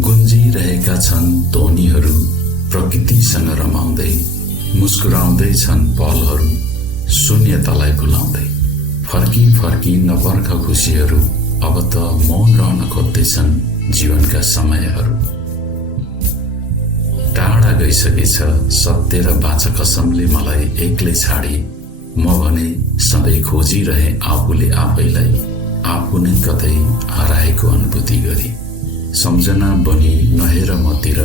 गुन्जिरहेका छन् ध्वनिहरू प्रकृतिसँग रमाउँदै, मुस्कुराउँदै छन् पलहरू शून्यतालाई भुलाउँदै। फर्की फर्की नपर्ख खुसीहरू अब त मौन रहन खोज्दैछन् जीवनका समयहरू। टाढा गइसकेछ सत्य र बाचा कसमले मलाई एक्लै छाडी, म भने सधैँ खोजिरहे आफूले आफैलाई, आफू नै कतै हराएको अनुभूति गरी। सम्झना बनी नहेर मतिर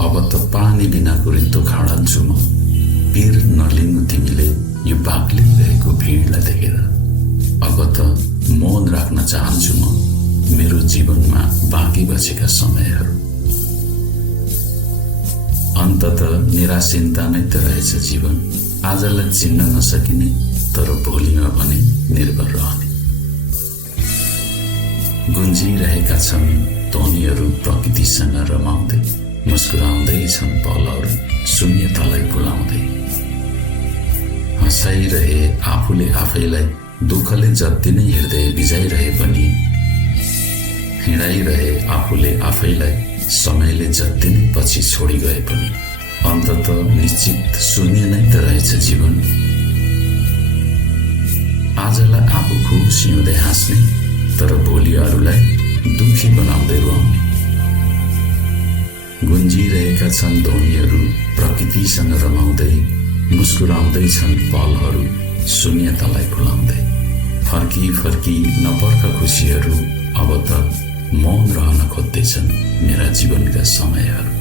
अब त पानी बिनाको रित्तो खाडल्छु म। पीर नलिनु तिमीले यो बाक्लिरहेको भिडलाई देखेर, अब त मौन राख्न चाहन्छु म मेरो जीवनमा बाँकी बचेका समयहरू। अन्तत निराशिन्ता नै त रहेछ जीवन, आजलाई चिन्न नसकिने तर भोलिमा भने निर्भर रहने। गुन्जिरहेका छन् ध्वनिहरू प्रकृतिसँग रमाउँदै, मुस्कुराउँदै छन् पलहरू शून्यतालाई भुलाउँदै। हँसाइरहे आफूले आफैलाई, दुःखले जति नै हृदय भिजाइरहे पनि, हिँडाइरहे आफूले आफैलाई, समयले जति नै पछि छोडी गए पनि। अन्तत निश्चित शून्य नै त रहेछ जीवन। आजलाई आफू खुसी हुँदै हाँस्ने तर भोलि अरूलाई दुखी बनाउँदै रुवाउने। गुन्जिरहेका छन् ध्वनिहरू प्रकृतिसँग रमाउँदै, मुस्कुराउँदै छन् पलहरू शून्यतालाई भुलाउँदै। फर्की फर्की नपर्ख खुसीहरू अब त मौन रहन खोज्दैछन् मेरा जीवनका समयहरू।